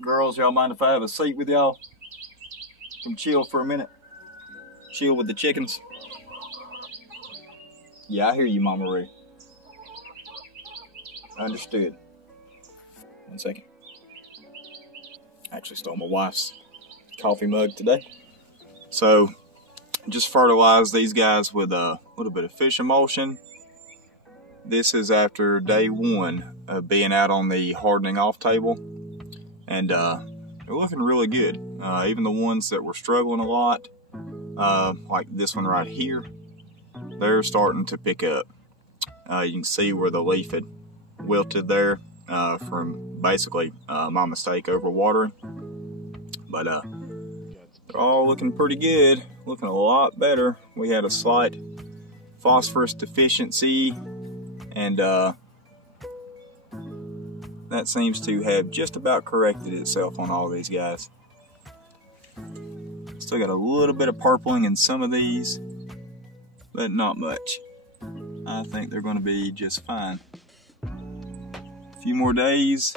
Girls, y'all mind if I have a seat with y'all? Can chill for a minute? Chill with the chickens? Yeah, I hear you, Mama Ray. Understood. 1 second. I actually stole my wife's coffee mug today. So, just fertilize these guys with a little bit of fish emulsion. This is after day 1 of being out on the hardening off table. And they're looking really good. Even the ones that were struggling a lot, like this one right here, they're starting to pick up. You can see where the leaf had wilted there from basically my mistake over watering. But they're all looking pretty good, looking a lot better. We had a slight phosphorus deficiency, and that seems to have just about corrected itself on all these guys. Still got a little bit of purpling in some of these, but not much. I think they're going to be just fine. A few more days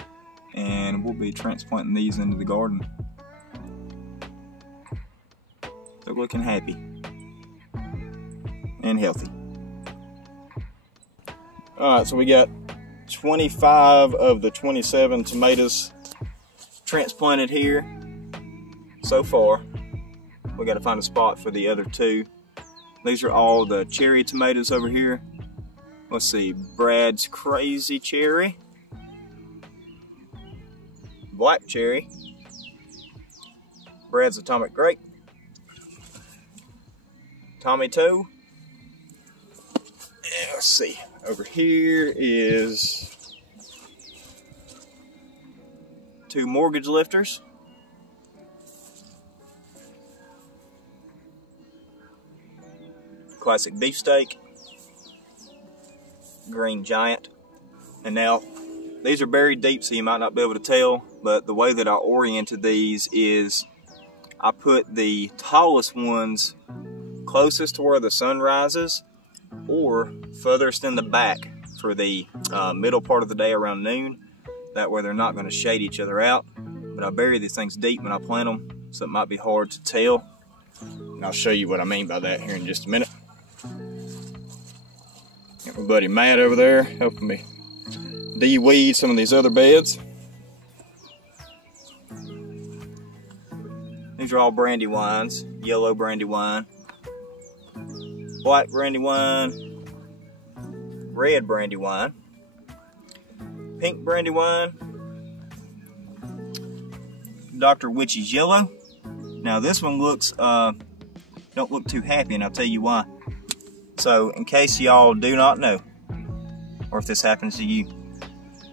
and we'll be transplanting these into the garden. They're looking happy and healthy. Alright, so we got 25 of the 27 tomatoes transplanted here so far. We got to find a spot for the other 2. These are all the cherry tomatoes over here. Let's see, Brad's Crazy Cherry, Black Cherry, Brad's Atomic Grape, Tommy Toe. And let's see, over here is 2 Mortgage Lifters, Classic Beefsteak, Green Giant. And now these are buried deep, so you might not be able to tell, but the way that I oriented these is I put the tallest ones closest to where the sun rises or furthest in the back for the middle part of the day around noon. That way they're not going to shade each other out. But I bury these things deep when I plant them, so it might be hard to tell. And I'll show you what I mean by that here in just a minute. Got my buddy Matt over there helping me de-weed some of these other beds. These are all Brandywines, yellow Brandywine, black Brandywine, red Brandywine, pink Brandywine, Dr. Wyches yellow. Now this one looks, don't look too happy, and I'll tell you why. So in case y'all do not know, or if this happens to you.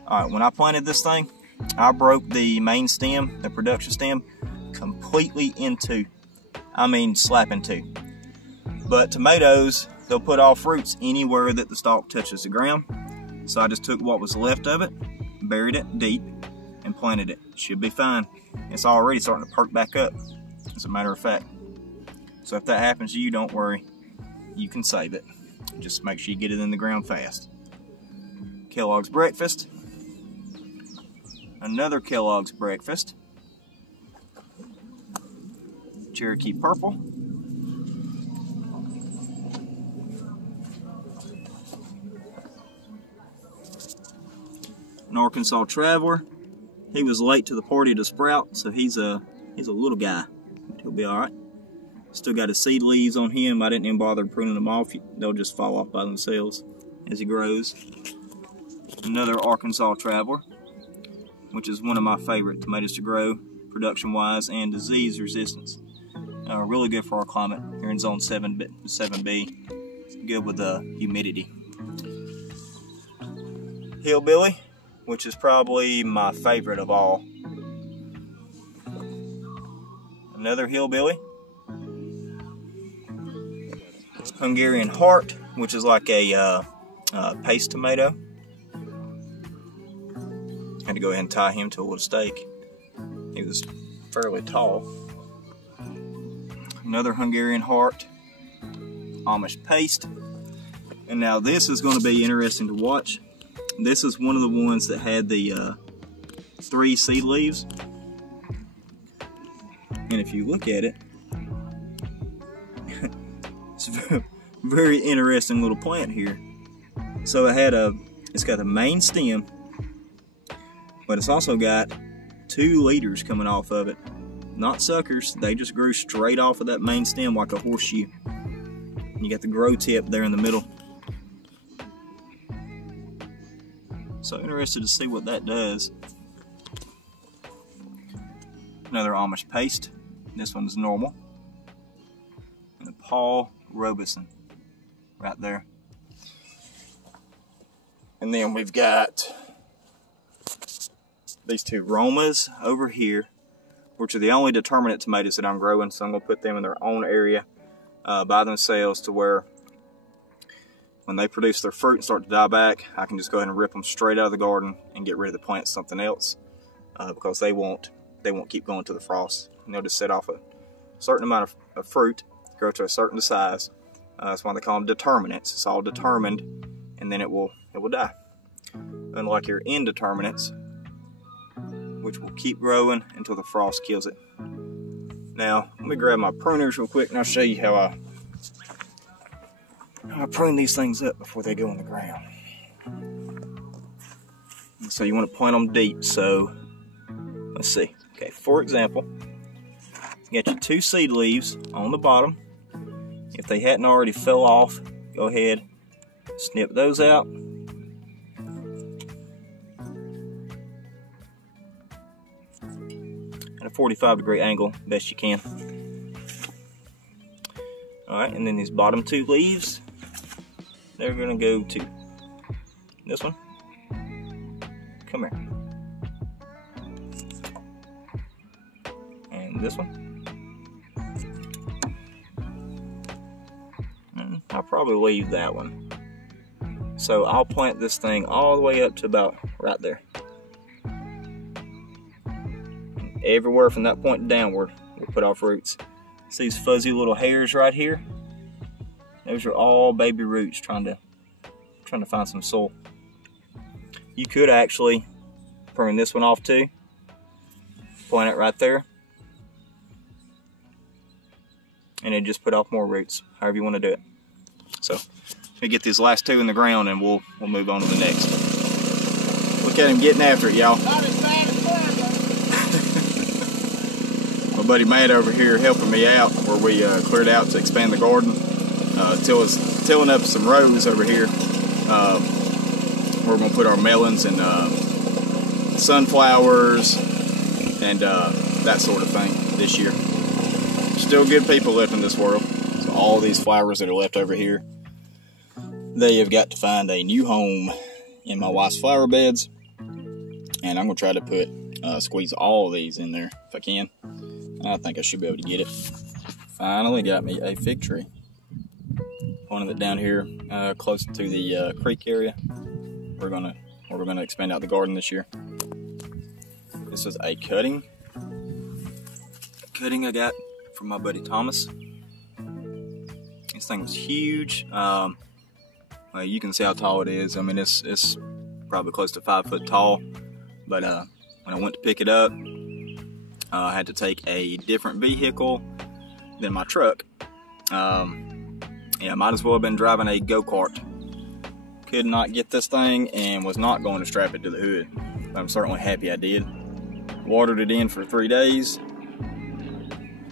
Alright, when I planted this thing, I broke the main stem, the production stem, completely in 2. I mean slap in 2. But tomatoes, they'll put off fruits anywhere that the stalk touches the ground. So I just took what was left of it, buried it deep, and planted it. Should be fine. It's already starting to perk back up, as a matter of fact. So if that happens to you, don't worry. You can save it. Just make sure you get it in the ground fast. Kellogg's Breakfast. Another Kellogg's Breakfast. Cherokee Purple. An Arkansas Traveler. He was late to the party to sprout, so he's a little guy. He'll be alright. Still got his seed leaves on him. I didn't even bother pruning them off. They'll just fall off by themselves as he grows. Another Arkansas Traveler, which is one of my favorite tomatoes to grow, production-wise and disease resistance. Really good for our climate here in Zone 7B. It's good with the humidity. Hillbilly, which is probably my favorite of all. Another Hillbilly. Hungarian Heart, which is like a paste tomato. Had to go ahead and tie him to a little stake. He was fairly tall. Another Hungarian Heart, Amish Paste. And now this is going to be interesting to watch. This is one of the ones that had the 3 seed leaves. And if you look at it, it's a very interesting little plant here. So it's got a main stem, but it's also got 2 leaders coming off of it. Not suckers, they just grew straight off of that main stem like a horseshoe. And you got the grow tip there in the middle. So interested to see what that does. Another Amish paste. This one's normal. And a Paul Robeson right there. And then we've got these 2 Romas over here, which are the only determinate tomatoes that I'm growing. So I'm going to put them in their own area by themselves, to where when they produce their fruit and start to die back, I can just go ahead and rip them straight out of the garden and get rid of the plant something else, because they won't keep going to the frost. And they'll just set off a certain amount of fruit, grow to a certain size. That's why they call them determinants. It's all determined, and then it will die. Unlike your indeterminates, which will keep growing until the frost kills it. Now, let me grab my pruners real quick and I'll show you how I prune these things up before they go in the ground. So you want to plant them deep. So let's see. Okay, for example, you got your 2 seed leaves on the bottom. If they hadn't already fell off, go ahead, snip those out. At a 45-degree angle, best you can. Alright, and then these bottom 2 leaves, they're going to go to this one. Come here. And this one. And I'll probably leave that one. So I'll plant this thing all the way up to about right there. And everywhere from that point downward, we'll put off roots. See these fuzzy little hairs right here? Those are all baby roots trying to find some soil. You could actually prune this one off too. Plant it right there. And then just put off more roots, however you want to do it. So, let me get these last 2 in the ground and we'll move on to the next. Look at him getting after it, y'all. My buddy Matt over here helping me out where we cleared out to expand the garden. Tilling up some rows over here. We're going to put our melons and sunflowers and that sort of thing this year. Still good people left in this world. So all these flowers that are left over here, they have got to find a new home in my wife's flower beds. And I'm going to try to squeeze all of these in there if I can. I think I should be able to get it. Finally got me a fig tree. Planted it down here close to the creek area. We're gonna expand out the garden this year. This is a cutting I got from my buddy Thomas. This thing was huge. You can see how tall it is. I mean, it's probably close to 5 foot tall. But when I went to pick it up, I had to take a different vehicle than my truck. Yeah, might as well have been driving a go-kart. Could not get this thing and was not going to strap it to the hood. I'm certainly happy I did. Watered it in for 3 days,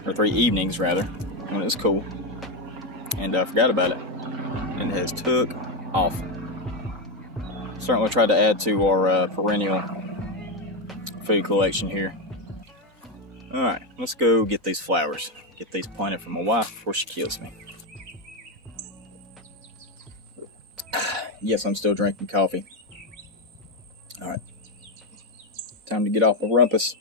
or 3 evenings rather, when it was cool, and I forgot about it. And it has took off. Certainly tried to add to our perennial food collection here. Alright, let's go get these flowers. Get these planted for my wife before she kills me. Yes, I'm still drinking coffee. Alright. Time to get off my rumpus.